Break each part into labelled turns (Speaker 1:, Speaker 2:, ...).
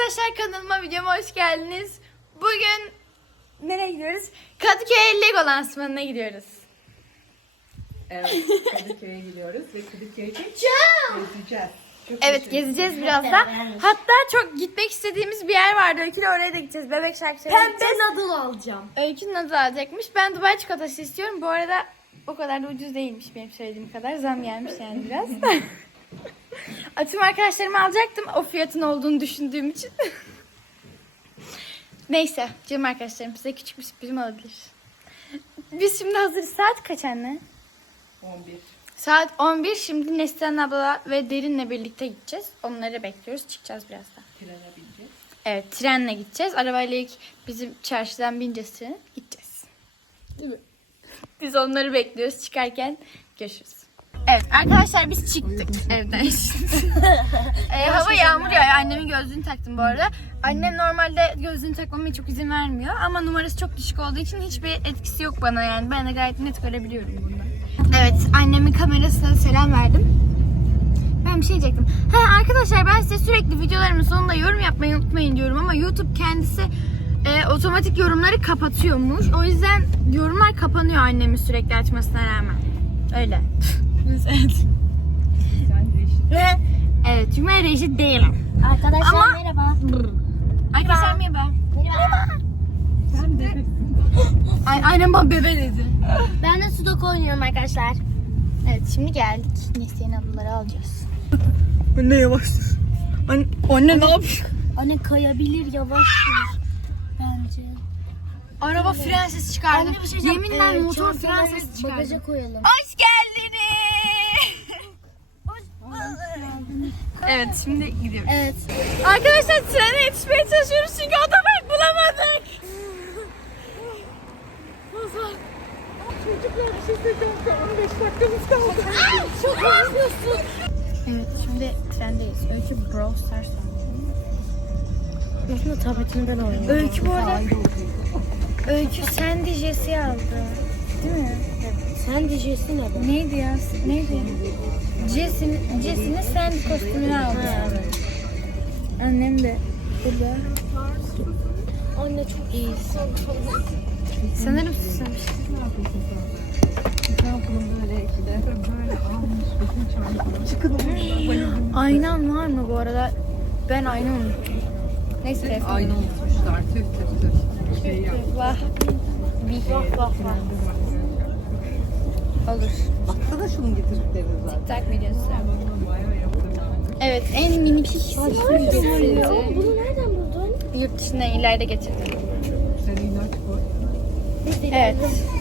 Speaker 1: Arkadaşlar kanalıma, videoma hoş geldiniz. Bugün nereye gidiyoruz? Kadıköy Lego lansmanına gidiyoruz.
Speaker 2: Evet, Kadıköy'e gidiyoruz ve Kadıköy'de gezeceğiz.
Speaker 1: Evet, gezeceğiz biraz da. Hatta çok gitmek istediğimiz bir yer vardı. Öykü'yle oraya da gideceğiz. Bebek şarkılarına gideceğiz.
Speaker 3: Pembe nadıl alacağım.
Speaker 1: Öykü'nün adı alacakmış. Ben Dubai çikolatası istiyorum. Bu arada o kadar da ucuz değilmiş benim söylediğim kadar. Zam gelmiş yani biraz. Tüm arkadaşlarımı alacaktım o fiyatın olduğunu düşündüğüm için. Neyse canım arkadaşlarım, size küçük bir sürprizim olabilir. Biz şimdi hazırız. Saat kaç anne?
Speaker 2: 11.
Speaker 1: Saat 11. Şimdi Neslihan abla ve Derin'le birlikte gideceğiz. Onları bekliyoruz. Çıkacağız birazdan.
Speaker 2: Trene bineceğiz.
Speaker 1: Evet, trenle gideceğiz. Arabayla ilk bizim çarşıdan bineceğiz trene. Gideceğiz. Değil mi? Biz onları bekliyoruz. Çıkarken görüşürüz. Evet arkadaşlar, biz çıktık evden. Hava yağmur yağıyor. Annemin gözlüğünü taktım bu arada. Annem normalde gözlüğünü takmama çok izin vermiyor. Ama numarası çok düşük olduğu için hiçbir etkisi yok bana yani. Ben de gayet net görebiliyorum bundan. Evet, annemin kamerasına selam verdim. Ben bir şey diyecektim. Arkadaşlar, ben size sürekli videolarımın sonunda yorum yapmayı unutmayın diyorum ama YouTube kendisi otomatik yorumları kapatıyormuş. O yüzden yorumlar kapanıyor annemin sürekli açmasına rağmen. Öyle. Evet.
Speaker 2: Sen de işte.
Speaker 1: Evet, çünkü ben reji değilim.
Speaker 3: Arkadaşlar
Speaker 1: Ama-
Speaker 3: merhaba.
Speaker 1: Arkadaşlar merhaba.
Speaker 3: Merhaba.
Speaker 2: Sen de.
Speaker 1: Annem bana bebe dedi.
Speaker 3: Ben de sudoku oynuyorum arkadaşlar.
Speaker 1: Evet, şimdi geldik. Neslihan ablaları alacağız.
Speaker 2: Anne yavaş.
Speaker 1: Anne ne yapıyor?
Speaker 3: Anne kayabilir, yavaş sür. Bence.
Speaker 1: Araba fren sesi çıkardı.
Speaker 3: Anne bir şey diyeceğim.
Speaker 1: Yeminle motor fren
Speaker 3: çantaları
Speaker 1: sesi çıkardı.
Speaker 3: Bagaja koyalım.
Speaker 1: Hoş geldiniz. Evet, şimdi gidiyoruz.
Speaker 3: Evet.
Speaker 1: Arkadaşlar, trene yetişmeye çalışıyoruz çünkü otopark bulamadık.
Speaker 2: Çocuklar bir şey söyleyeceğim. 15 dakikamız kaldı.
Speaker 1: Çok haklısın. Evet, şimdi trendeyiz. Öykü Brawl Stars oynuyor.
Speaker 3: Aslında tabletini ben oynuyorum.
Speaker 1: Öykü bu arada... Öykü Sandy Jesse'yi aldı. Değil mi?
Speaker 3: Sen diyeceksin ne bu?
Speaker 1: Neydi ya? Neydi? Jesse'nin Sandy kostümünü aldı. Annem de burada.
Speaker 3: Anne çok iyisin.
Speaker 1: Sanırım susamış.
Speaker 2: Ne yapalım böyle ikide? Böyle almış. Bütün çantaları. Çıkın.
Speaker 1: Aynan var mı bu arada? Ben ayna unuttum. Neyse telefon.
Speaker 2: Aynı unutmuşlar. Tüh tüh tüh. Şey yap.
Speaker 1: Vah. Bir. Vah. Olur.
Speaker 2: Baksana şunun getirdiklerini zaten.
Speaker 1: Tak videosu.
Speaker 2: Bayağı yaptım.
Speaker 1: Evet, en minik getirdi.
Speaker 3: Bunu nereden buldun?
Speaker 1: Yurt dışından ileride getirdim.
Speaker 2: Sen ilaç koy.
Speaker 1: Evet.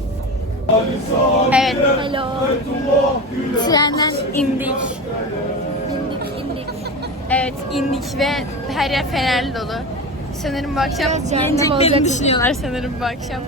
Speaker 1: Evet.
Speaker 3: Hello.
Speaker 1: Trenden indik.
Speaker 3: İndik.
Speaker 1: Evet, indik ve her yer fenerli dolu. Sanırım bu akşam
Speaker 3: Evet, cehennem olacak.
Speaker 1: yeneceklerini düşünüyorlar sanırım bu akşam.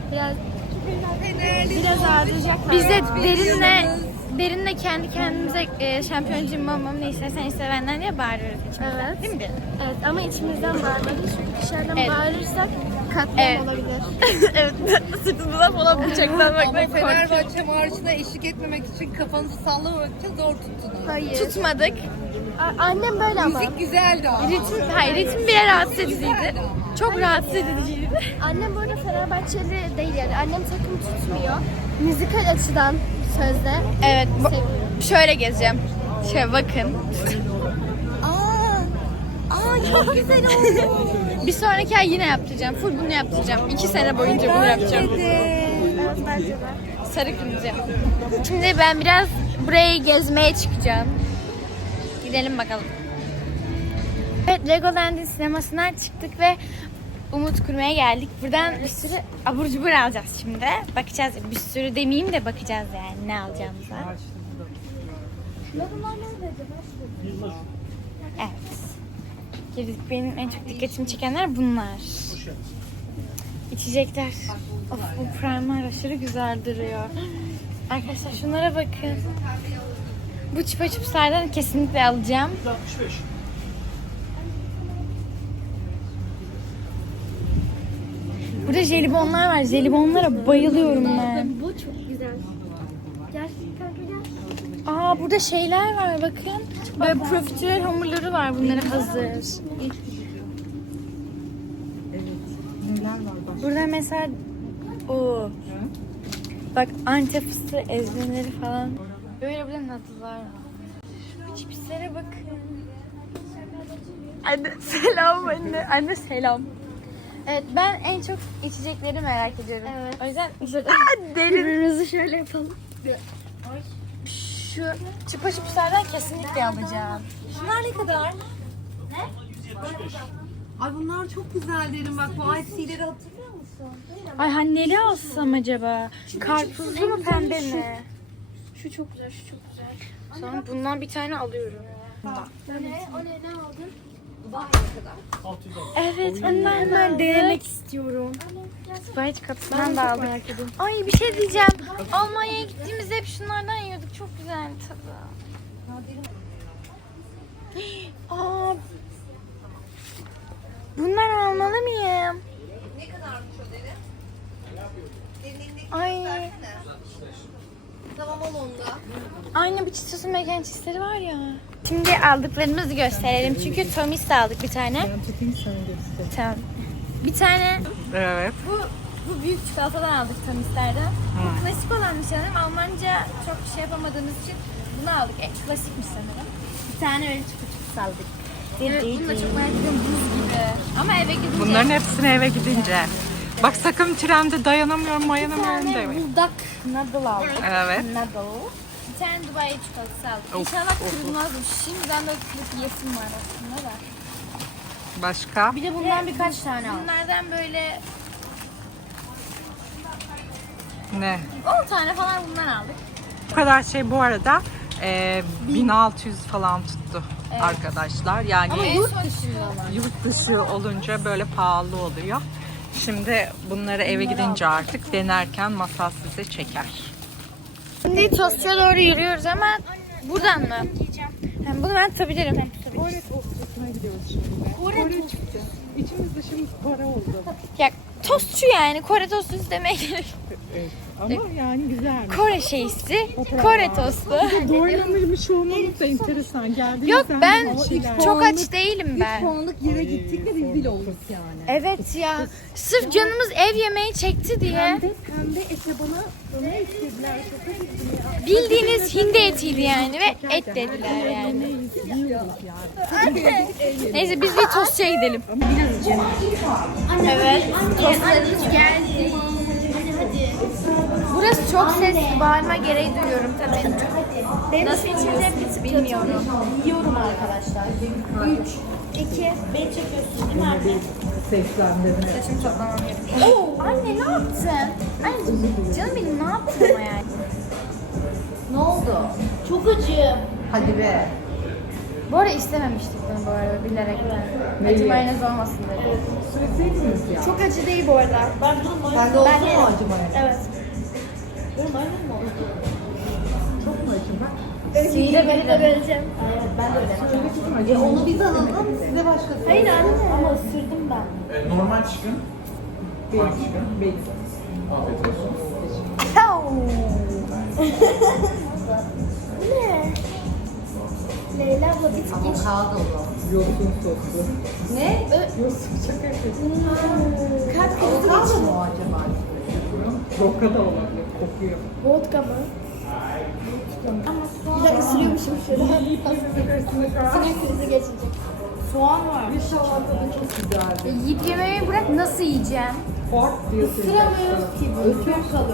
Speaker 3: Biraz ağlayacaklar.
Speaker 1: Biz de derinle kendi kendimize şampiyon cimri olmamı ne istersen iste benden diye bağırıyoruz içimizden.
Speaker 3: Evet.
Speaker 1: Değil mi?
Speaker 3: Evet ama içimizden bağırmalıyız çünkü dışarıdan
Speaker 1: Evet.
Speaker 3: bağırırsak katliam
Speaker 1: Evet.
Speaker 3: olabilir.
Speaker 1: Evet, sırtımıza falan bıçaklanmaktan korkuyorum.
Speaker 2: Fenerbahçe marşına eşlik etmemek için, kafanızı sallamamak için zor tuttunuz.
Speaker 3: Hayır.
Speaker 1: Tutmadık.
Speaker 3: Annem böyle ama.
Speaker 2: Müzik güzeldi ama.
Speaker 1: Ritim bile rahatsız ediciydi. Çok rahatsız ediciydi.
Speaker 3: Annem bu arada Fenerbahçeli değil yani. Annem takım tutmuyor. Müzikal açıdan sözde
Speaker 1: Evet,
Speaker 3: seviyor.
Speaker 1: şöyle gezeceğim. Şöyle bakın.
Speaker 3: Aa çok güzel oldu.
Speaker 1: Bir sonraki ay yine yaptıracağım. Full bunu yaptıracağım. 2 sene boyunca bunu yapacağım.
Speaker 3: Evet bence de.
Speaker 1: Sarı kırmızı. Şimdi ben biraz burayı gezmeye çıkacağım. Gidelim bakalım. Evet, Legoland'in sinemasından çıktık ve Umut Kurma'ya geldik. Buradan bir sürü abur cubur alacağız şimdi. Bakacağız. Bir sürü demeyeyim de bakacağız yani ne alacağımıza. Evet. Girdik. Benim en çok dikkatimi çekenler bunlar. İçecekler. Of, bu primer aşırı güzel duruyor. Arkadaşlar şunlara bakın. Bu çupa çupslardan kesinlikle alacağım. Burada jelibonlar var. Jelibonlara bayılıyorum ben.
Speaker 3: Bu çok güzel. Gel kanka gel.
Speaker 1: Aa, burada şeyler var bakın. Böyle profiterol hamurları var, bunları hazır.
Speaker 2: neler var bak.
Speaker 1: Burada mesela o bak Antep fıstığı ezmeleri falan. Böyle burada natlılar var. Şu cipslere bakın. Anne selam anne. Anne selam. Evet ben en çok içecekleri merak ediyorum.
Speaker 3: Evet.
Speaker 1: O yüzden derin.
Speaker 3: Birbirimizi şöyle yapalım.
Speaker 1: Şu çıpa çipslerden kesinlikle alacağım. Şunlar ne kadar?
Speaker 2: Ay bunlar çok güzel derim bak bu IC'leri hatırlıyor musun?
Speaker 1: Ay hanneli alsam acaba? Karpuzlu mu pembe mi?
Speaker 3: Şu çok güzel, şu çok güzel.
Speaker 1: Sonra bundan bir tane alıyorum.
Speaker 3: O ne aldın?
Speaker 1: Evet bundan ben denemek
Speaker 3: istiyorum.
Speaker 1: Sprite kapısından da aldık. Ay bir şey diyeceğim. Almanya'ya gittiğimizde hep şunlardan yiyorduk. Çok güzel tadı. Aa, bunlar almalı mıyım?
Speaker 4: Ne kadarmış o deri? Derinliğindeki
Speaker 1: Ay.
Speaker 4: versene. Tamam al onu da.
Speaker 1: Aynı bu Cheetos'un mac and cheese'leri var ya. Şimdi aldıklarımızı gösterelim. Çünkü Tommy's aldık bir tane.
Speaker 2: Ben tutayım sana göstereyim.
Speaker 1: Tamam. Bir tane
Speaker 2: Evet.
Speaker 1: bu büyük çikolatadan aldık Tommy'slerden. Bu klasik olanmış sanırım. Almanca çok şey yapamadığımız için bunu aldık. Klasikmiş sanırım. Bir tane öyle çıkı aldık. Evet, bunu da çok merak ediyorum. Buz gibi. Ama eve gidince...
Speaker 2: Bunların hepsini eve gidince. Bak sakın trende dayanamıyorum deme.
Speaker 1: buldak noodle aldık.
Speaker 2: Evet.
Speaker 1: Noodle. Bir tane Dubai çikolatası aldık.
Speaker 2: Of,
Speaker 1: İnşallah
Speaker 2: of,
Speaker 1: kırılmazmış. Şimdiden de kırıp yesim var aslında da.
Speaker 2: Başka?
Speaker 1: Bir de bundan birkaç tane aldık. Bunlardan böyle
Speaker 2: Ne?
Speaker 1: 10 tane falan bundan aldık.
Speaker 2: Bu kadar şey bu arada 1600 falan tuttu arkadaşlar. Yani
Speaker 1: Ama yurt dışında.
Speaker 2: yurt dışı olunca böyle pahalı oluyor. Şimdi bunları eve gidince artık denerken masal size çeker.
Speaker 1: Şimdi tostçuya doğru yürüyoruz ama buradan mı? Yani bunu ben tutabilirim.
Speaker 2: Kore tostçusuna gidiyoruz şimdi. Kore çıktı. İçimiz dışımız Kore oldu.
Speaker 1: Ya tostçu yani Kore tostu demeye gelir.
Speaker 2: Evet. Ama yani güzel.
Speaker 1: Kore şeysi, Kore tostu.
Speaker 2: Doymamış olmamız da enteresan. Geldiğimizden
Speaker 1: Yok ben
Speaker 2: beri bir şeyler-
Speaker 1: çok aç değilim ben.
Speaker 4: Puanlık yere gittik ve rezil olduk yani.
Speaker 1: Evet ya. Sırf canımız ev yemeği çekti diye.
Speaker 4: Pembe ete bana istediler. Şaka gittim ya.
Speaker 1: Bildiğiniz hindi etiydi yani ve et dediler yani. Neyse biz bir tostçuya gidelim. Evet. Tostlarımız geldi. Burası çok sesli. Bağırma gereği duyuyorum tabii. Nasıl içecek bilmiyorum.
Speaker 3: Yiyorum arkadaşlar. 3, 2, beni çekiyorsun değil mi anne?
Speaker 2: Seslendirme.
Speaker 1: Saçımı toplamam gerekiyor. Oo, anne ne yaptın? Anneciğim canım benim ne yaptın ama yani?
Speaker 3: Ne oldu? Çok acı.
Speaker 4: Hadi be.
Speaker 1: Bu arada istememiştik bunu bu arada bilerek. Acı mayonez olmasın dedi.
Speaker 2: Söyleseydiniz ya.
Speaker 3: Çok acı değil bu arada.
Speaker 4: Sende olsun mu acımaya?
Speaker 3: Evet.
Speaker 2: Çok mu acı bak?
Speaker 1: Suyu da
Speaker 3: Ben de vereceğim.
Speaker 4: Ben de öyle. Onu biz alalım, size başkası.
Speaker 3: Hayır anne. Ama ısırdım ben.
Speaker 5: Normal chicken. Hangi chicken? Afiyet olsun.
Speaker 3: Ne? Leyla abla bir tık iç.
Speaker 4: Avokado.
Speaker 2: Yosun soslu.
Speaker 4: Ne?
Speaker 2: Yosun şaka yapıyorsun.
Speaker 3: Kalp krizi
Speaker 4: Avokado
Speaker 3: geçirdim.
Speaker 4: mu acaba?
Speaker 2: Roka da olabilir. Kokuyor.
Speaker 3: Vodka mı? Bir de ısırıyormuşum şöyle. Sinir krizi geçecek. Soğan var.
Speaker 4: İnşallah tadı çok güzeldi.
Speaker 1: Yiyip yemeyi bırak nasıl yiyeceğim?
Speaker 2: Pork diyorsun.
Speaker 3: Isıramıyoruz ki bunu. Çok kalın.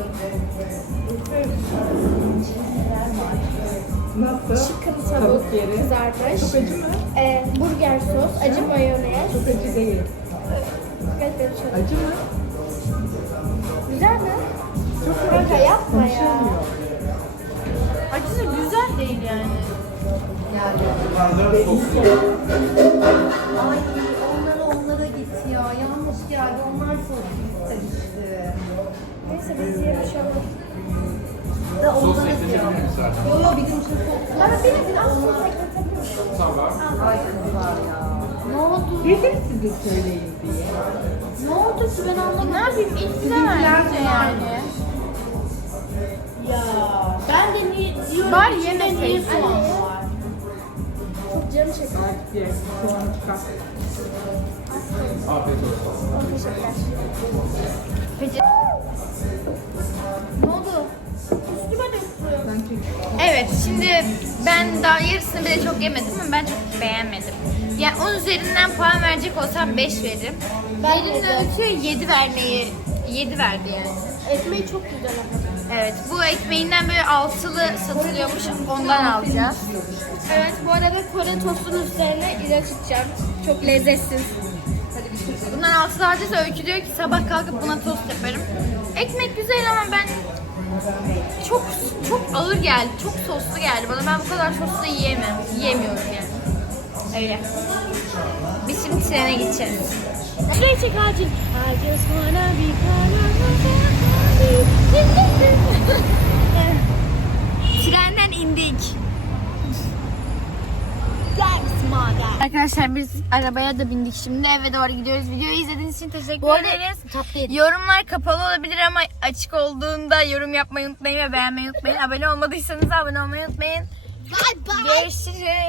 Speaker 2: Nasıl?
Speaker 3: Chicken tavuk
Speaker 2: yeri.
Speaker 3: kızarmış.
Speaker 2: Çok acı mı?
Speaker 3: Burger sos, acı mayonez.
Speaker 2: Çok acı değil.
Speaker 3: Evet, çok
Speaker 2: Acı mı?
Speaker 3: güzel mi? Çok kanka yapma ya.
Speaker 2: Konuşamıyor.
Speaker 1: Acısı güzel değil yani.
Speaker 5: Bunlar da soslu.
Speaker 4: Ay onlara git ya. Yanlış geldi. Onlar çok istemişti.
Speaker 3: Neyse biz yiyelim inşallah.
Speaker 4: Da
Speaker 5: Sos
Speaker 4: onlara
Speaker 5: ekleyebilir miyiz zaten?
Speaker 4: Yo yo bizim için çok.
Speaker 3: Ama benim biraz sos ekletebilirim.
Speaker 5: Tamam.
Speaker 4: Ay kızlar ya.
Speaker 3: Ne oldu?
Speaker 2: Dedim size söyleyin diye.
Speaker 3: Ne oldu ki ben anlamadım.
Speaker 1: Ne yapayım? İlk bize verdi yani.
Speaker 3: Ya ben de niye diyorum
Speaker 1: Bari
Speaker 3: içinde
Speaker 1: yemeseydin.
Speaker 3: niye soğan var? Çok Canım çekti.
Speaker 5: Belki diğer soğanı çıkar. Afiyet olsun.
Speaker 3: Teşekkürler.
Speaker 1: Peki.
Speaker 3: Ne oldu? Üstüme döktüm.
Speaker 1: Evet, şimdi ben daha yarısını bile çok yemedim ama ben çok beğenmedim. Yani 10 üzerinden puan verecek olsam 5 veririm. Benim ötüyor 7 verdi yani.
Speaker 3: Ekmeği çok güzel ama.
Speaker 1: Evet, bu ekmeğinden böyle altılı satılıyormuş, ondan alacağız.
Speaker 3: Evet, bu arada Kore tostunun üzerine ilaç içeceğim. Çok lezzetsiz.
Speaker 1: Bundan altılı alacağız. Öykü diyor ki sabah kalkıp buna tost yaparım. Ekmek güzel ama ben çok ağır geldi, çok soslu geldi bana. Ben bu kadar soslu yiyemiyorum yani. Öyle. Biz şimdi trene gideceğiz.
Speaker 3: Şurayı çek acil. I just wanna be
Speaker 1: Trenden indik. Arkadaşlar biz arabaya da bindik şimdi, eve doğru gidiyoruz. Videoyu izlediğiniz için teşekkür ederiz. Yorumlar kapalı olabilir ama açık olduğunda yorum yapmayı unutmayın ve beğenmeyi unutmayın. Abone olmadıysanız abone olmayı unutmayın.
Speaker 3: Bye bye.
Speaker 1: Görüşürüz.